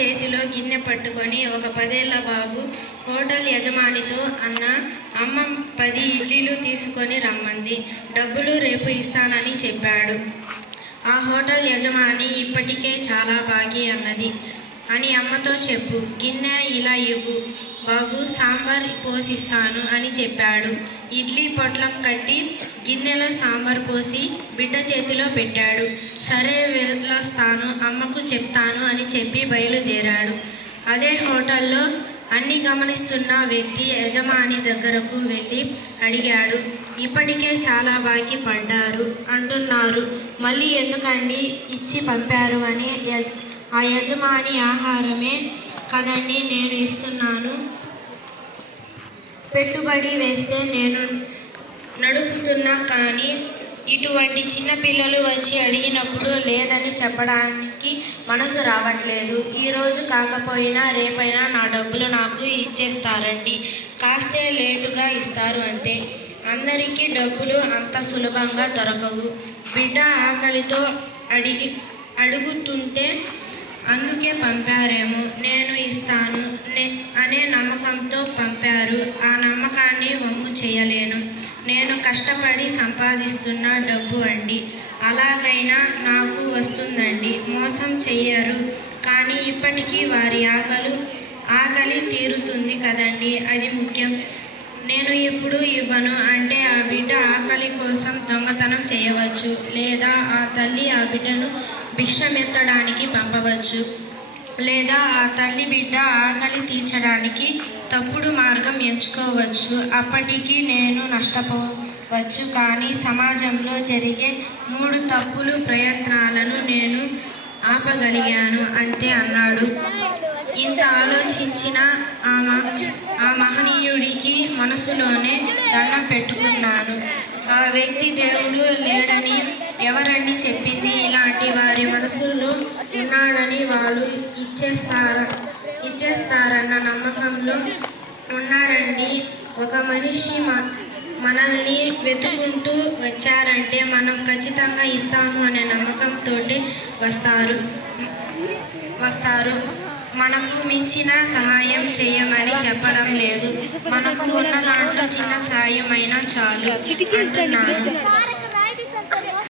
చేతిలో గిన్నె పట్టుకొని ఒక పదేళ్ళ బాబు హోటల్ యజమానితో అన్న అమ్మ పది ఇడ్లీలు తీసుకొని రమ్మంది. డబ్బులు రేపు ఇస్తానని చెప్పాడు. ఆ హోటల్ యజమాని ఇప్పటికే చాలా బాగి అన్నది. అని అమ్మతో చెప్పు గిన్నె ఇలా ఇవ్వు. బాబు సాంబార్ పోసిస్తాను అని చెప్పాడు. ఇడ్లీ పొట్లం కట్టి గిన్నెలో సాంబార్ పోసి బిడ్డ చేతిలో పెట్టాడు. సరే వెళ్ళొస్తాను అమ్మకు చెప్తాను అని చెప్పి బయలుదేరాడు. అదే హోటల్లో అన్ని గమనిస్తున్న వ్యక్తి యజమాని దగ్గరకు వెళ్ళి అడిగాడు. ఇప్పటికే చాలా బాకీ పడ్డారు అంటున్నారు. మళ్ళీ ఎందుకండి ఇచ్చి పంపారు అని యజ ఆ యజమాని ఆహారమే కదండి నేను ఇస్తున్నాను. పెట్టుబడి వేస్తే నేను నడుపుతున్నా కానీ ఇటువంటి చిన్న పిల్లలు వచ్చి అడిగినప్పుడు లేదని చెప్పడానికి మనసు రావట్లేదు. ఈరోజు కాకపోయినా రేపైనా నా డబ్బులు నాకు ఇచ్చేస్తారండి. కాస్తే లేటుగా ఇస్తారు అంతే. అందరికీ డబ్బులు అంత సులభంగా దొరకవు. బిడ్డ ఆకలితో అడిగి అడుగుతుంటే అందుకే పంపారేమో నేను ఇస్తాను నే అనే నమ్మకంతో పంపారు ఆ నమ్మకాన్ని చేయలేను. నేను కష్టపడి సంపాదిస్తున్న డబ్బు అండి. అలాగైనా నాకు వస్తుందండి. మోసం చెయ్యరు. కానీ ఇప్పటికీ వారి ఆకలు ఆకలి తీరుతుంది కదండి. అది ముఖ్యం. నేను ఎప్పుడు ఇవ్వను అంటే ఆ బిడ్డ ఆకలి కోసం దొంగతనం చేయవచ్చు. లేదా ఆ తల్లి ఆ బిడ్డను భిక్షమెత్తడానికి పంపవచ్చు. లేదా ఆ తల్లి బిడ్డ ఆకలి తీర్చడానికి తప్పుడు మార్గం ఎంచుకోవచ్చు. అప్పటికి నేను నష్టపోవచ్చు. కానీ సమాజంలో జరిగే మూడు తప్పులు ప్రయత్నాలను నేను ఆపగలిగాను. అంతే అన్నాడు. ఇంత ఆలోచించిన ఆ మ- ఆ మహనీయుడికి మనసులోనే దండం పెట్టుకున్నాను. ఆ వ్యక్తి దేవుడు లేడని ఎవరండి చెప్పింది? ఇలాంటి వారి మనసులో ఉన్నాడని వాళ్ళు ఇచ్చేస్తార ఇచ్చేస్తారన్న నమ్మకంలో ఉన్నాడండి. ఒక మనిషి మనల్ని వెతుకుంటూ వచ్చారంటే మనం ఖచ్చితంగా ఇస్తాము అనే నమ్మకంతో వస్తారు. వస్తారు. మనకు మించిన సహాయం చేయమని చెప్పడం లేదు. మనకు ఉన్న దాంట్లో చిన్న సహాయం అయినా చాలు